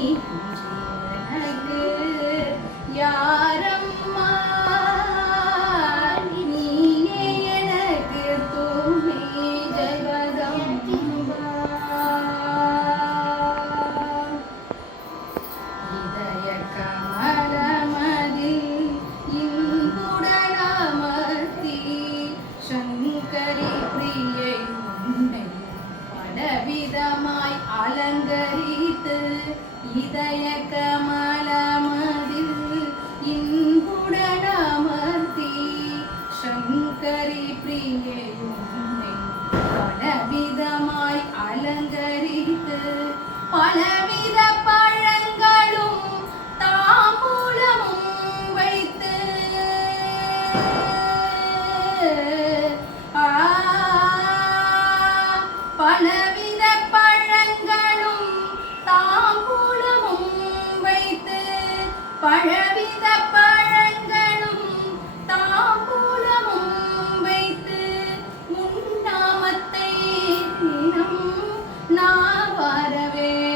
ஜீவனுக்கு யா கண்டு இதய கமலமதில் இன்புடனமர்த்தி சங்கரி பிரியையுன்னை பலவிதமாய் அலங்கரித்து பலவி பழவித பழங்களும் தாம்பூலமும் வைத்து உன் நாமத்தை தினம் நான் வரவே